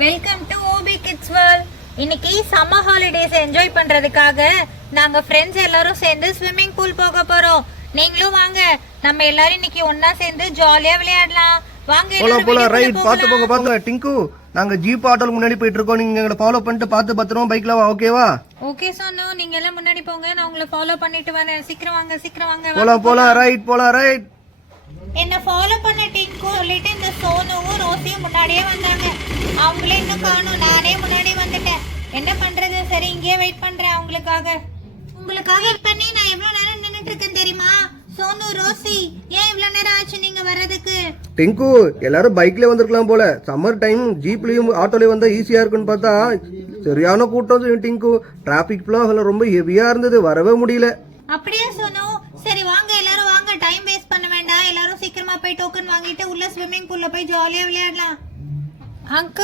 Welcome to OP kids world. இன்னைக்கு summer holidays enjoy பண்றதுக்காக நாங்க ஃப்ரெண்ட்ஸ் எல்லாரும் சேர்ந்து ஸ்விம்மிங் பூல் போக போறோம். நீங்களும் வாங்க, நம்ம எல்லாரும் இன்னைக்கு ஒண்ணா சேர்ந்து ஜாலியா விளையாடலாம். வாங்க எல்லாரும் போலாம். ரைட், பாத்து போங்க பாத்து. டிங்கு, நாங்க ஜீப் ஆட்டோல முன்னாடி போயிட்டு இருக்கோம். நீங்க எங்களை ஃபாலோ பண்ணிட்டு பாத்து பத்திரமா பைக்ல வா. ஓகேவா? ஓகே சோனு, நீங்க எல்லாம் முன்னாடி போங்க, நான் உங்களை ஃபாலோ பண்ணிட்டு வரேன். சீக்கிரம் வாங்க, சீக்கிரம் வாங்க. போலாம். ரைட், போலாம். ரைட். என்ன ஃபாலோ பண்ண டிங்கு சொல்லிட்டு இந்த சோனுவும் ரோசியும் முன்னாடியே வந்தாங்க. அவங்களே இன்னும் காணும், நானே முன்னாடி வந்துட்டேன். என்ன பண்றது? சரி, இங்கேயே வெயிட் பண்றேன் உங்களுக்காக வெயிட் பண்ணி நான் எவ்வளவு நேரம் நின்னுட்டு இருக்கேன் தெரியுமா? சோனு, ரோசி, ஏன் இவ்வளவு நேரம் ஆச்சு நீங்க வர்றதுக்கு? டிங்கு, எல்லாரும் பைக்ல வந்திருக்கலாம் போல. சம்மர் டைம் ஜீப்லயும் ஆட்டோலயும் வந்தா ஈஸியா இருக்குன்னு பார்த்தா சரியான கூட்டம். டிங்கு, டிராபிக் ஃபுல்லா ரொம்ப ஹெவியா இருந்தது, வரவே முடியல. அப்படியே சோனு, சரி வாங்க எல்லாரும் வாங்க, டைம் வேஸ்ட் பண்ண வேண்டாம். எல்லாரும் சீக்கிரமா போய் டோக்கன் வாங்கிட்டு உள்ள ஸ்விம்மிங் பூல்ல போய் ஜாலியா விளையாடலாம். அங்கிள்